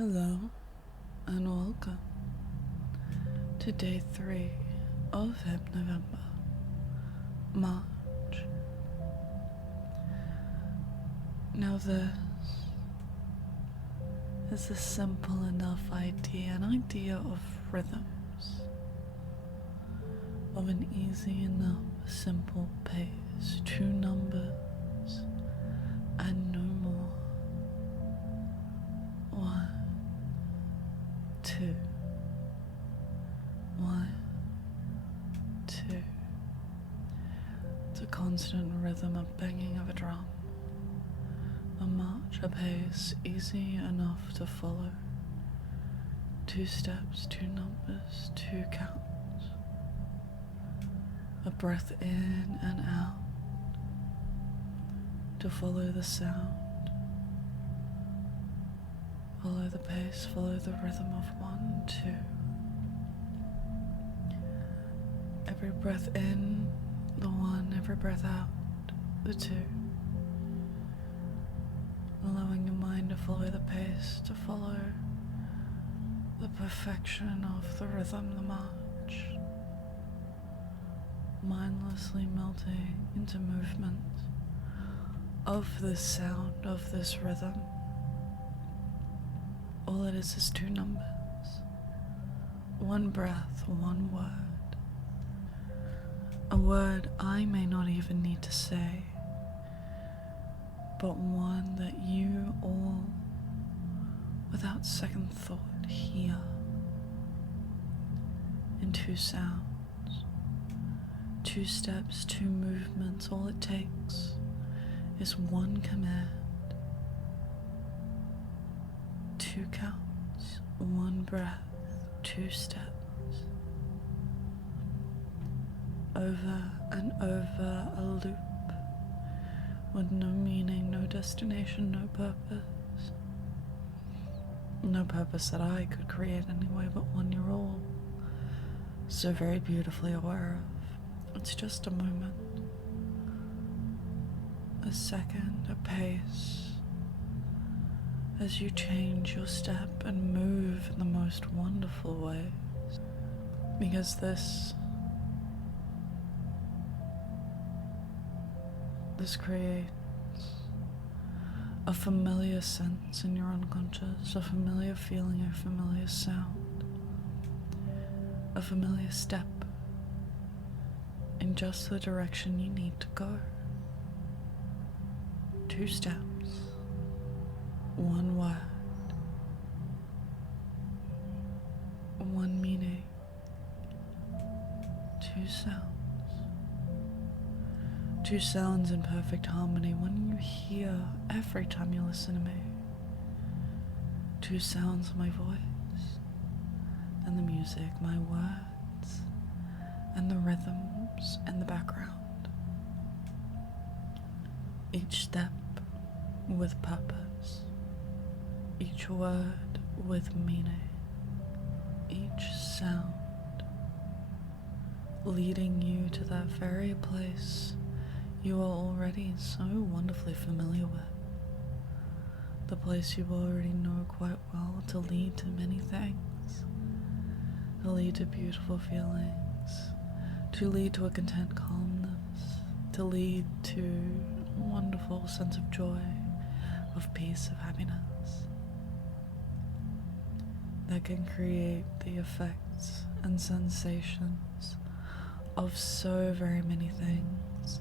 Hello and welcome to day 3 of Hypnovember, March. Now this is a simple enough idea, an idea of rhythms, of an easy enough, simple pace, 2 numbers and no more. 1, 2, 1, 2. It's a constant rhythm, a banging of a drum, a march, a pace easy enough to follow. 2 steps, 2 numbers, 2 counts. A breath in and out to follow the sound. Follow the pace, follow the rhythm of 1, 2. Every breath in, the 1, every breath out, the 2. Allowing your mind to follow the pace, to follow the perfection of the rhythm, the march. Mindlessly melting into movement of this sound, of this rhythm. All it is 2 numbers, 1 breath, 1 word. A word I may not even need to say, but one that you all, without second thought, hear in 2 sounds, 2 steps, 2 movements. All it takes is 1 command. 2 counts, 1 breath, 2 steps. Over and over a loop, with no meaning, no destination, no purpose. No purpose that I could create anyway, but one you're all so very beautifully aware of. It's just a moment, a second, a pace, as you change your step and move in the most wonderful ways. Because this creates a familiar sense in your unconscious, a familiar feeling, a familiar sound, a familiar step in just the direction you need to go. 2 steps. 1 word, 1 meaning, 2 sounds. 2 sounds in perfect harmony, one you hear every time you listen to me. 2 sounds of my voice, and the music, my words, and the rhythms in the background. Each step with purpose. Each word with meaning, each sound leading you to that very place you are already so wonderfully familiar with. The place you already know quite well, to lead to many things, to lead to beautiful feelings, to lead to a content calmness, to lead to a wonderful sense of joy, of peace, of happiness. That can create the effects and sensations of so very many things.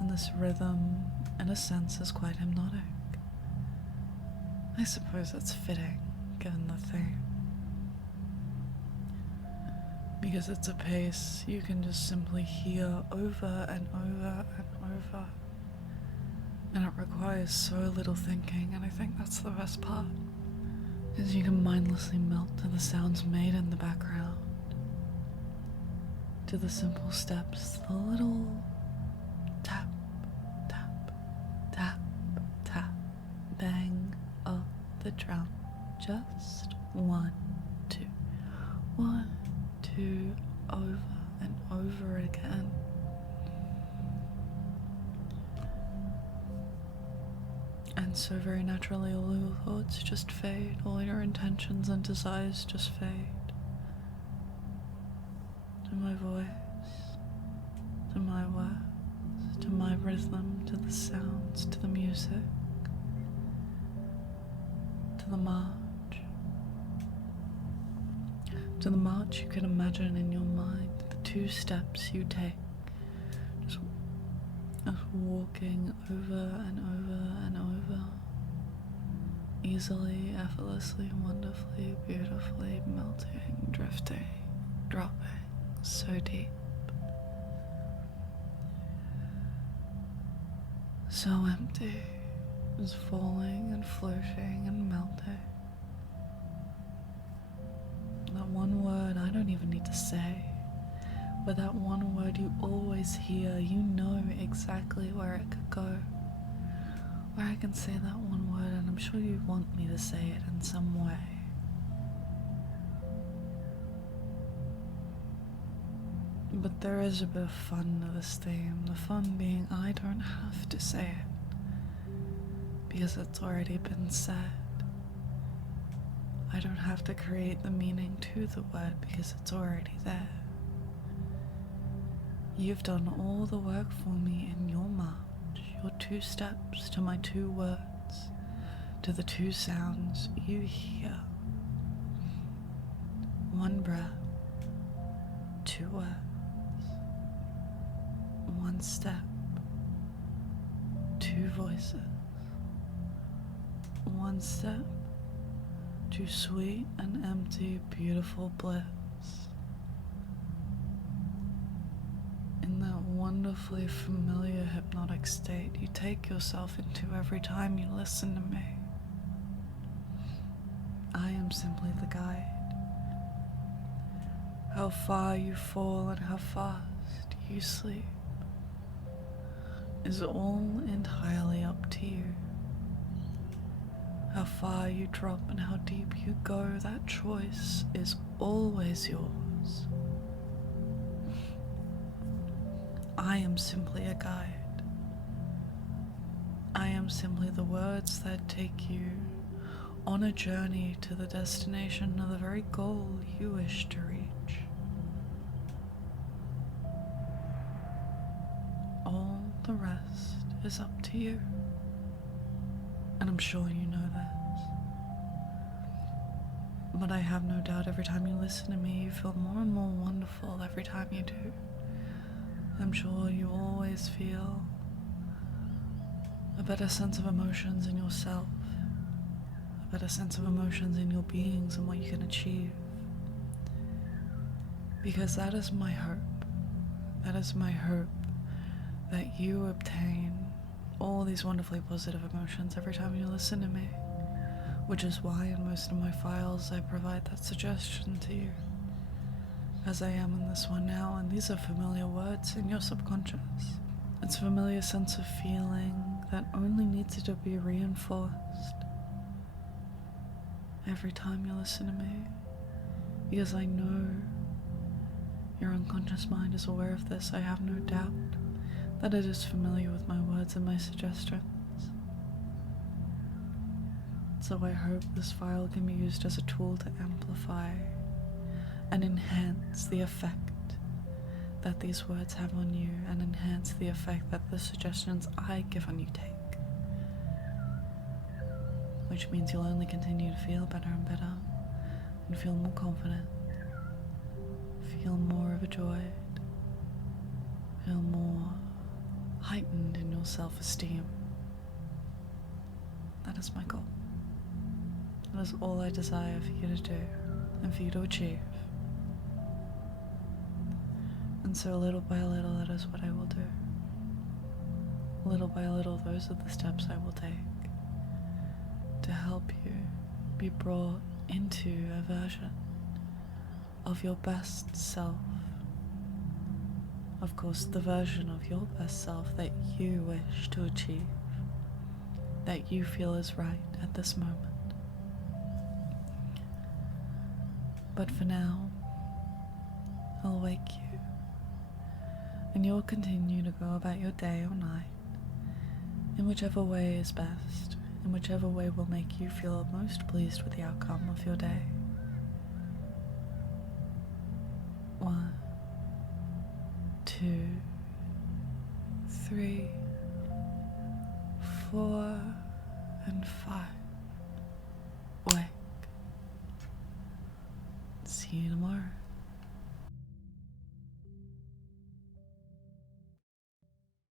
And this rhythm, in a sense, is quite hypnotic. I suppose it's fitting, given the theme. Because it's a pace you can just simply hear over and over and over. And it requires so little thinking, and I think that's the best part, is you can mindlessly melt to the sounds made in the background, to the simple steps, the little tap, tap, tap, tap, bang of the drum. Just 1, 2, 1, 2, over and over again. And so very naturally all your thoughts just fade, all your intentions and desires just fade. To my voice, to my words, to my rhythm, to the sounds, to the music, to the march. To the march you can imagine in your mind, the 2 steps you take, just walking over and over and over, easily, effortlessly, wonderfully, beautifully, melting, drifting, dropping, so deep, so empty, just falling and floating and melting. That one word I don't even need to say, but that one word you always hear, you know exactly where it could go. Where I can say that one word and I'm sure you want me to say it in some way. But there is a bit of fun to this theme, the fun being I don't have to say it, because it's already been said. I don't have to create the meaning to the word because it's already there. You've done all the work for me in your march, your 2 steps to my 2 words, to the 2 sounds you hear. 1 breath, 2 words, 1 step, 2 voices, 1 step, 2 sweet and empty, beautiful bliss. In that wonderfully familiar hypnotic state you take yourself into every time you listen to me. I am simply the guide. How far you fall and how fast you sleep is all entirely up to you. How far you drop and how deep you go, that choice is always yours. I am simply a guide. I am simply the words that take you on a journey to the destination of the very goal you wish to reach. All the rest is up to you. And I'm sure you know this. But I have no doubt every time you listen to me, you feel more and more wonderful every time you do. I'm sure you always feel a better sense of emotions in yourself, a better sense of emotions in your beings and what you can achieve. Because that is my hope. That is my hope, that you obtain all these wonderfully positive emotions every time you listen to me, which is why in most of my files I provide that suggestion to you, as I am in this one now, and these are familiar words in your subconscious. It's a familiar sense of feeling that only needs to be reinforced every time you listen to me, because I know your unconscious mind is aware of this. I have no doubt that it is familiar with my words and my suggestions. So I hope this file can be used as a tool to amplify and enhance the effect that these words have on you, and enhance the effect that the suggestions I give on you take. Which means you'll only continue to feel better and better, and feel more confident, feel more overjoyed, feel more heightened in your self-esteem. That is my goal. That is all I desire for you to do and for you to achieve. And so little by little, that is what I will do. Little by little, those are the steps I will take to help you be brought into a version of your best self. Of course, the version of your best self that you wish to achieve, that you feel is right at this moment. But for now, I'll wake you, and you'll continue to go about your day or night in whichever way is best, in whichever way will make you feel most pleased with the outcome of your day. 1, 2, 3, 4, and 5. Wake. See you tomorrow.